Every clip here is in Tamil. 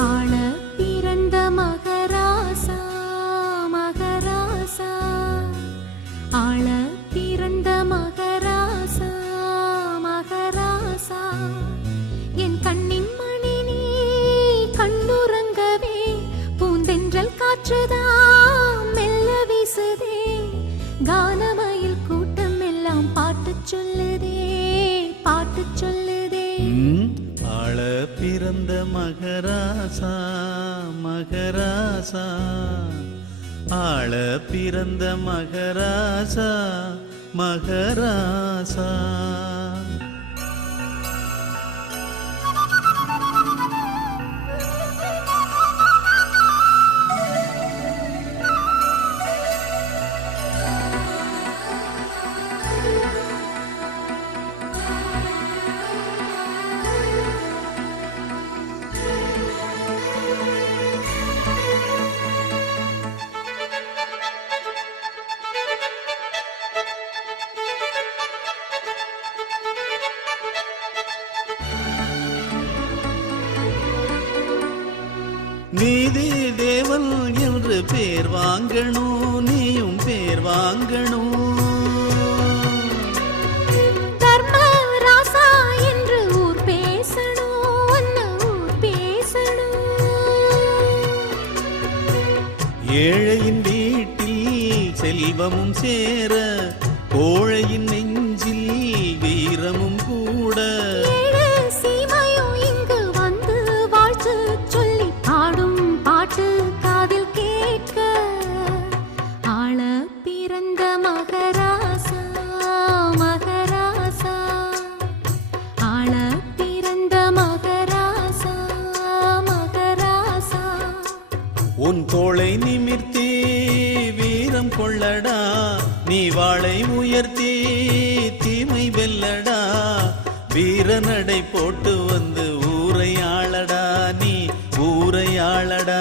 ஆள பிறந்த மகராசா மகராசா, ஆள பிறந்த மகராசா மகராசா, என் கண்ணின் மணி நீ கண்ணுறங்கவே பூந்தென்றல் காற்றுதான் மெல்ல வீசுதே, கானமயில் கூட்டம் எல்லாம் பாட்டு சொல்லுதே பாட்டு சொல்லுதே. ஆள பிறந்த மகராசா மகராசா, ஆள பிறந்த மகராசா மகராசா. நீதி தேவன் என்று பேர் வாங்கணும், நீயும் பேர் வாங்கணும். தர்ம ராசா என்று ஊர் பேசணும், ஊர் பேசணும். ஏழையின் வீட்டில் செல்வமும் சேர, கோழையின் நெஞ்சில் வீரமும் கூட. உன் தோளை நிமிர்த்தி வீரம் கொள்ளடா, நீ வாளை உயர்த்தி தீமை வெல்லடா. வீரநடை போட்டு வந்து ஊரை ஆளடா, நீ ஊரை ஆளடா.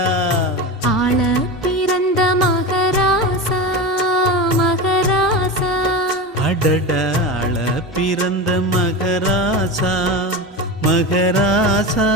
ஆள பிறந்த மகராசா மகராசா, அடட ஆள பிறந்த மகராசா மகராசா.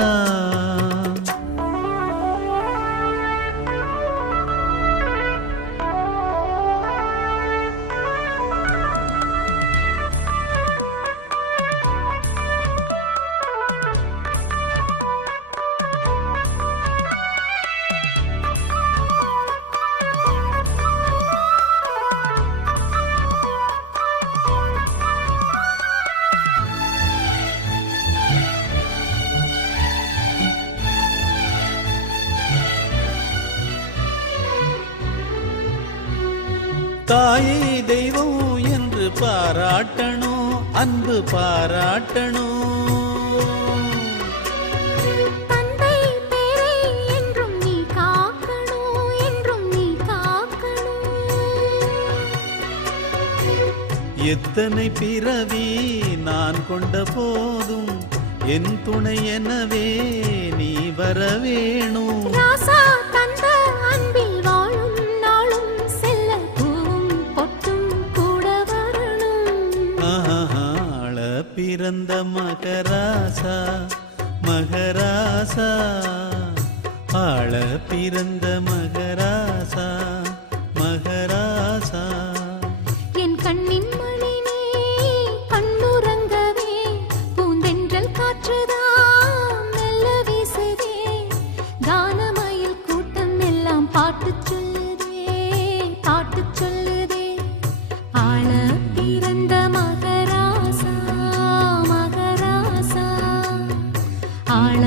தாயை தெய்வம் என்று பாராட்டணும், அன்பு பாராட்டணும். தந்தை பேரை என்றும் நீ காக்கணும், என்றும் நீ காக்கணும். எத்தனை பிறவி நான் கொண்ட போதும் என் துணை எனவே நீ வர வேணும். ராசா தந்த அன்பில் வாழும் நாளும் செல்ல பூவும் பொட்டும் கூட வரணும். ஆள பிறந்த மகராசா மகராசா, ஆள பிறந்த மகராசா மகராசா. என் கண்ணின் மணி நீ கண்ணுறங்கவே பூந்தென்றல் காற்றுதான் மெல்ல வீசுதே, கானமயில் கூட்டம் எல்லாம் பாட்டு சொல்லுதே பாட்டு சொல்லுதே. ஆள பிறந்த மகராசா மகராசா, ஆள